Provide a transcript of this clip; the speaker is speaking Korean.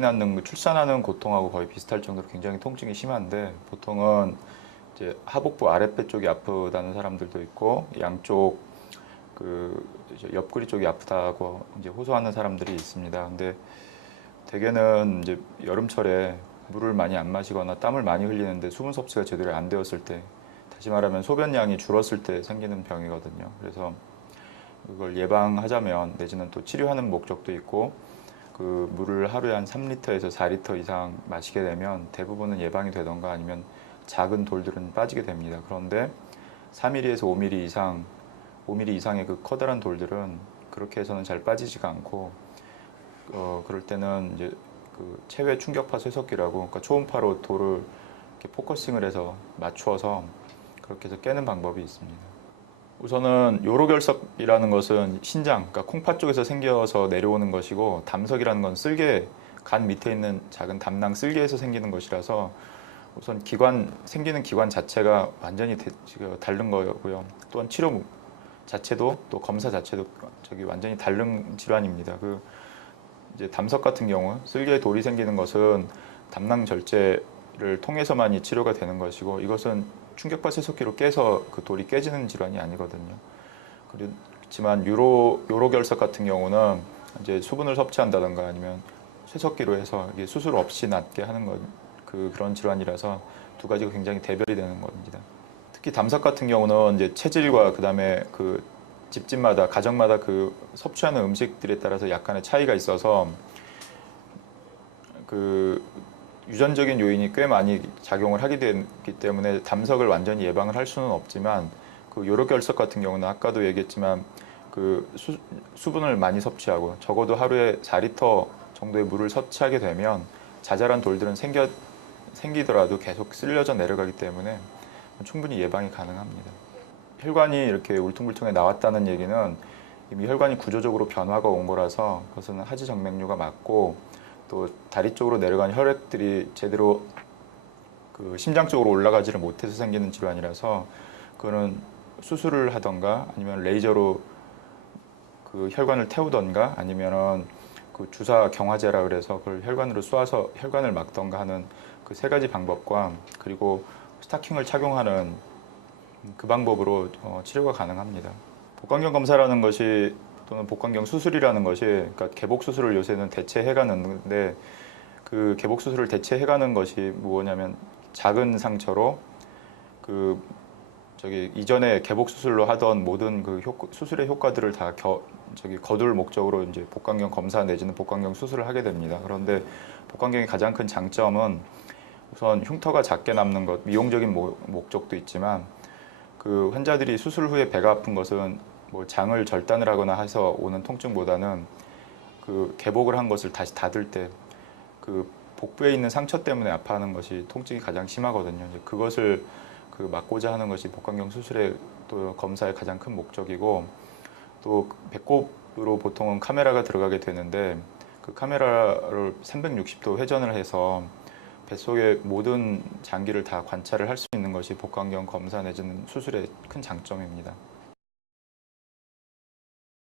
낳는 출산하는 고통하고 거의 비슷할 정도로 굉장히 통증이 심한데 보통은 이제 하복부 아랫배 쪽이 아프다는 사람들도 있고 양쪽 그 이제 옆구리 쪽이 아프다고 이제 호소하는 사람들이 있습니다. 근데 대개는 이제 여름철에 물을 많이 안 마시거나 땀을 많이 흘리는데 수분 섭취가 제대로 안 되었을 때, 다시 말하면 소변량이 줄었을 때 생기는 병이거든요. 그래서 그걸 예방하자면 내지는 또 치료하는 목적도 있고 그 물을 하루에 한 3리터에서 4리터 이상 마시게 되면 대부분은 예방이 되던가 아니면 작은 돌들은 빠지게 됩니다. 그런데 4mm에서 5mm 이상, 5mm 이상의 그 커다란 돌들은 그렇게 해서는 잘 빠지지가 않고 그럴 때는 이제 그 체외 충격파 쇠석기라고, 그러니까 초음파로 돌을 이렇게 포커싱을 해서 맞추어서 그렇게 해서 깨는 방법이 있습니다. 우선은 요로결석이라는 것은 신장, 그러니까 콩팥 쪽에서 생겨서 내려오는 것이고, 담석이라는 건 쓸개, 간 밑에 있는 작은 담낭 쓸개에서 생기는 것이라서 우선 생기는 기관 자체가 완전히 다른 거고요. 또한 치료 자체도, 또 검사 자체도 완전히 다른 질환입니다. 이제 담석 같은 경우 쓸개에 돌이 생기는 것은 담낭 절제를 통해서만이 치료가 되는 것이고, 이것은 충격파 쇠석기로 깨서 그 돌이 깨지는 질환이 아니거든요. 그렇지만 요로결석 같은 경우는 이제 수분을 섭취한다던가 아니면 쇠석기로 해서 이게 수술 없이 낫게 하는 그런 질환이라서 두 가지가 굉장히 대별이 되는 겁니다. 특히 담석 같은 경우는 이제 체질과 그다음에 그 집집마다 가정마다 그 섭취하는 음식들에 따라서 약간의 차이가 있어서 그 유전적인 요인이 꽤 많이 작용을 하게 되기 때문에 담석을 완전히 예방을 할 수는 없지만, 그 요로결석 같은 경우는 아까도 얘기했지만 그 수분을 많이 섭취하고 적어도 하루에 4리터 정도의 물을 섭취하게 되면 자잘한 돌들은 생기더라도 계속 쓸려져 내려가기 때문에 충분히 예방이 가능합니다. 혈관이 이렇게 울퉁불퉁해 나왔다는 얘기는 이미 혈관이 구조적으로 변화가 온 거라서 그것은 하지정맥류가 맞고, 또 다리 쪽으로 내려간 혈액들이 제대로 그 심장 쪽으로 올라가지를 못해서 생기는 질환이라서 그거는 수술을 하던가 아니면 레이저로 그 혈관을 태우던가 아니면은 그 주사 경화제라 그래서 그걸 혈관으로 쏘아서 혈관을 막던가 하는 그 세 가지 방법과, 그리고 스타킹을 착용하는 그 방법으로 치료가 가능합니다. 복강경 검사라는 것이 또는 복강경 수술이라는 것이, 그러니까 개복 수술을 요새는 대체해가는데, 그 개복 수술을 대체해가는 것이 뭐냐면 작은 상처로 이전에 개복 수술로 하던 모든 그 수술의 효과들을 다 거둘 목적으로 이제 복강경 검사 내지는 복강경 수술을 하게 됩니다. 그런데 복강경의 가장 큰 장점은 우선 흉터가 작게 남는 것, 미용적인 목적도 있지만 그 환자들이 수술 후에 배가 아픈 것은 뭐 장을 절단을 하거나 해서 오는 통증보다는 그 개복을 한 것을 다시 닫을 때 그 복부에 있는 상처 때문에 아파하는 것이 통증이 가장 심하거든요. 이제 그것을 막고자 하는 것이 복강경 수술의 또 검사의 가장 큰 목적이고, 또 배꼽으로 보통은 카메라가 들어가게 되는데 그 카메라를 360도 회전을 해서 뱃속의 모든 장기를 다 관찰을 할 수 있는 것이 복강경 검사 내지는 수술의 큰 장점입니다.